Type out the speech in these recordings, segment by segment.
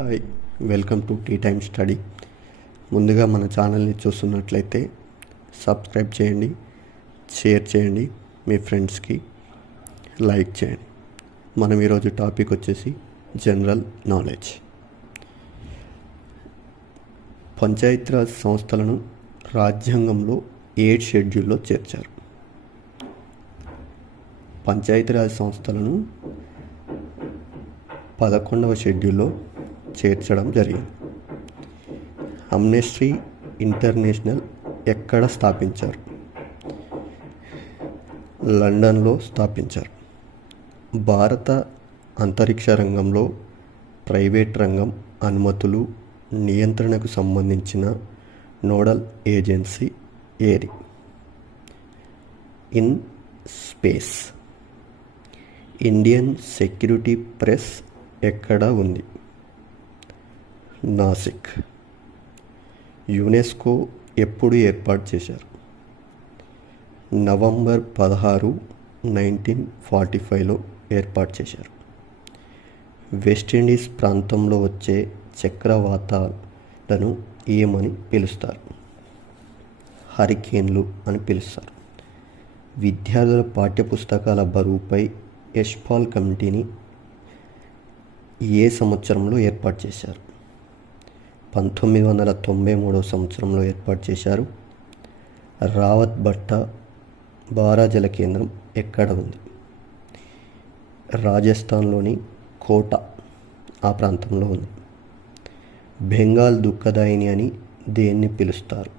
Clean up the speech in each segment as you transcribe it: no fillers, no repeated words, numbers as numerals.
Hi, welcome to tea time study. ముందుగా మన ఛానల్ని చూస్తున్నట్లయితే సబ్స్క్రైబ్ చేయండి, షేర్ చేయండి, మీ ఫ్రెండ్స్కి లైక్ చేయండి. మనం ఈరోజు టాపిక్ వచ్చేసి జనరల్ నాలెడ్జ్. పంచాయతీరాజ్ సంస్థలను రాజ్యాంగంలో 8 షెడ్యూల్లో చేర్చారు. పంచాయతీరాజ్ సంస్థలను 11వ షెడ్యూల్లో చేర్చడం జరిగింది. అమ్నెస్టీ ఇంటర్నేషనల్ ఎక్కడ స్థాపించారు? లండన్లో స్థాపించారు. భారత అంతరిక్ష రంగంలో ప్రైవేట్ రంగం అనుమతులు, నియంత్రణకు సంబంధించిన నోడల్ ఏజెన్సీ ఏది? In space. Indian security press ఎక్కడ ఉంది? నాసిక్. యునెస్కో ఎప్పుడు ఏర్పాటు చేశారు? నవంబర్ 16, 1945లో ఏర్పాటు చేశారు. వెస్టిండీస్ ప్రాంతంలో వచ్చే చక్రవాతాలను ఏమని పిలుస్తారు? హరికేన్లు అని పిలుస్తారు. విద్యార్థుల పాఠ్యపుస్తకాల బరువుపై యశ్పాల్ కమిటీని ఏ సంవత్సరంలో ఏర్పాటు చేశారు? 1993 సంవత్సరంలో ఏర్పాటు చేశారు. రావత్ భట్ట బారాజల కేంద్రం ఎక్కడ ఉంది? రాజస్థాన్లోని కోటా ఆ ప్రాంతంలో ఉంది. బెంగాల్ దుఃఖదాయిని అని దేన్ని పిలుస్తారు?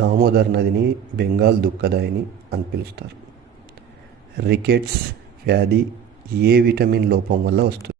దామోదర్ నదిని బెంగాల్ దుఃఖదాయిని అని పిలుస్తారు. రికెట్స్ వ్యాధి ఏ విటమిన్ లోపం వల్ల వస్తుంది?